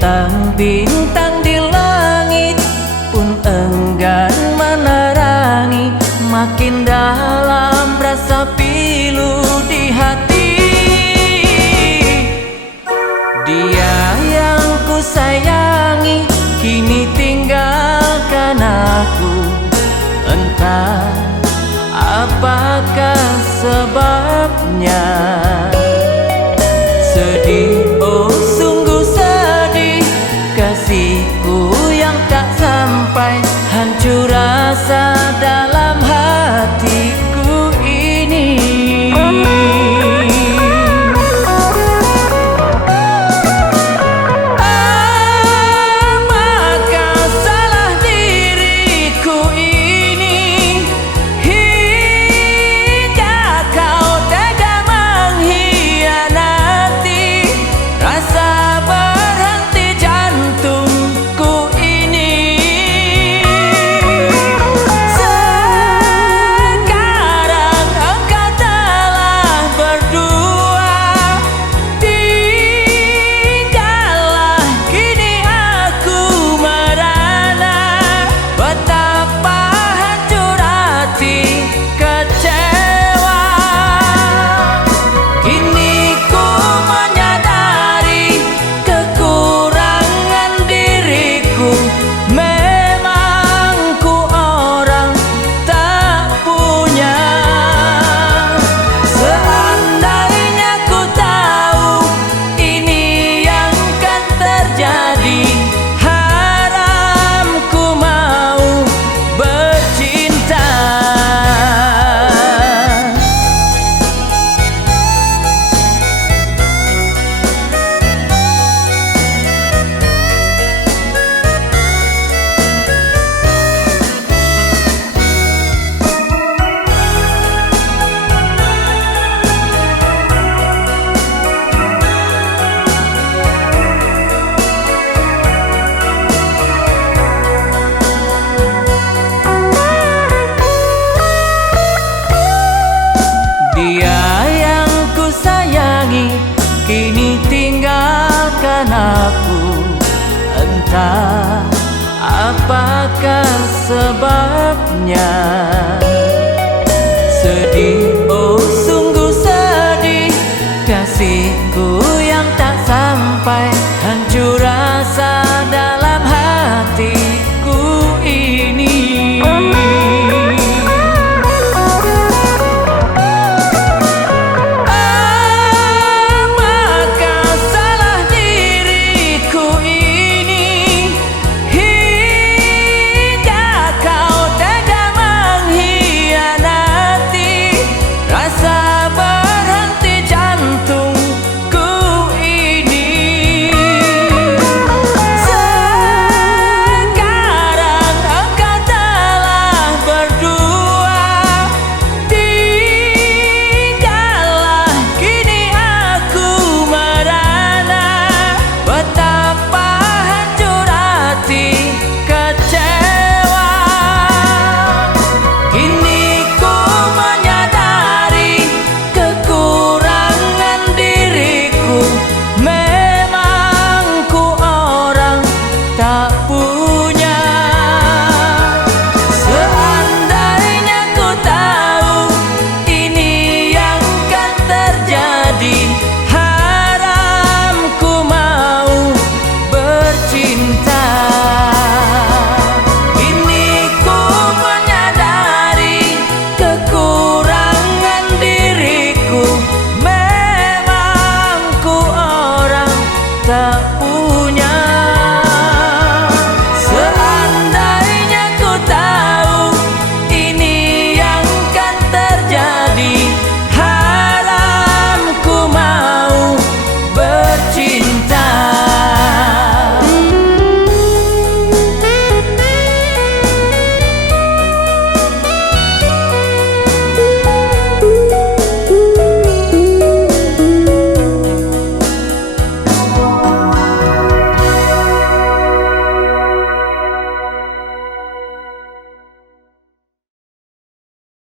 Bintang-bintang di langit pun enggan menerangi, makin dalam rasa pilu di hati. Dia yang ku sayangi kini tinggalkan aku, entah apakah sebabnya. Sedih, oh sungguh sedih, kasihku yang tak sampai, hancur rasa dalam hatiku ini. Apakah salah diriku ini hingga kau tega mengkhianati rasa berhenti jantungku ini. Sekarang engkau telah berdua, tinggallah kini aku merana, betapa hancur hati kecewa. Kini ku menyadari kekurangan diriku, memang ku orang tak punya. Seandainya ku tahu ini yang kan terjadi, haram ku mau bercinta. Dia yang ku sayangi kini tinggalkan aku, entah apakah sebabnya. Sedih, oh sungguh sedih, kasihku yang tak sampai, hancur rasa dalam hatiku ini. Tak punya. Seandainya ku tahu ini yang kan terjadi, haram ku mau bercinta. Kini ku menyadari kekurangan diriku, memang ku orang tak